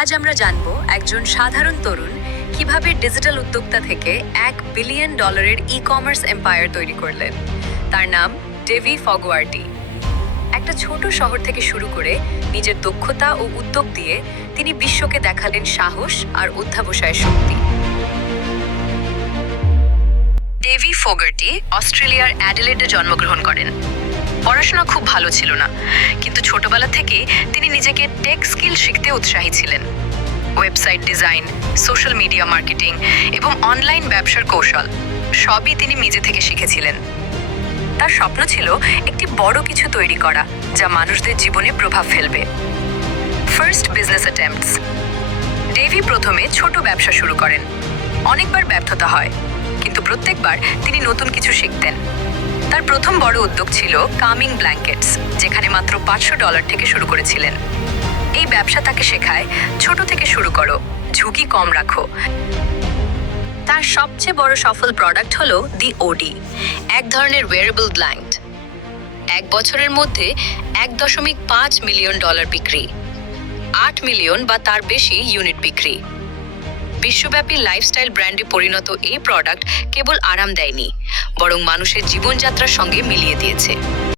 আজ আমরা জানব একজন সাধারণ তরুণ কিভাবে ডিজিটাল উদ্যোক্তা থেকে $1 বিলিয়ন ই-কমার্স এম্পায়ার তৈরি করলেন। তার নাম ডেভি ফগওয়ার্টি। একটা ছোট শহর থেকে শুরু করে নিজের দক্ষতা ও উদ্যোগ দিয়ে তিনি বিশ্বকে দেখালেন সাহস আর অধ্যাবসায়ের শক্তি। ডেভি ফগওয়ার্টি অস্ট্রেলিয়ার অ্যাডিলেডে জন্মগ্রহণ করেন। পড়াশোনা খুব ভালো ছিল না, কিন্তু ছোটবেলা থেকে তিনি নিজেকে টেক স্কিল শিখতে উৎসাহী ছিলেন। Website design, social media marketing এবং অনলাইন ব্যবসার কৌশল সবই তিনি নিজে থেকে শিখেছিলেন। তার স্বপ্ন ছিল একটি বড় কিছু তৈরি করা যা মানুষদের জীবনে প্রভাব ফেলবে। First business attempts. ডেভি প্রথমে ছোট ব্যবসা শুরু করেন। অনেকবার ব্যর্থতা হয়, কিন্তু প্রত্যেকবার তিনি নতুন কিছু শিখতেন। তার প্রথম বড় উদ্যোগ ছিল কামিং ব্ল্যাঙ্কেটস, যেখানে মাত্র $500 থেকে শুরু করেছিলেন। এই ব্যবসা তাকে শেখায় ছোট থেকে শুরু করো, ঝুঁকি কম রাখো। তার সবচেয়ে বড় সফল প্রোডাক্ট হলো দি ওডি, এক ধরনের ওয়েয়ারেবল ব্ল্যাঙ্কেট। 1 বছরের মধ্যে $1.5 মিলিয়ন বিক্রি, 8 মিলিয়ন বা তার বেশি ইউনিট বিক্রি। বিশ্বব্যাপী লাইফস্টাইল ব্র্যান্ডে পরিণত এই প্রোডাক্ট কেবল আরাম দেয়নি, বরং মানুষের জীবনযাত্রার সঙ্গে মিলিয়ে দিয়েছে।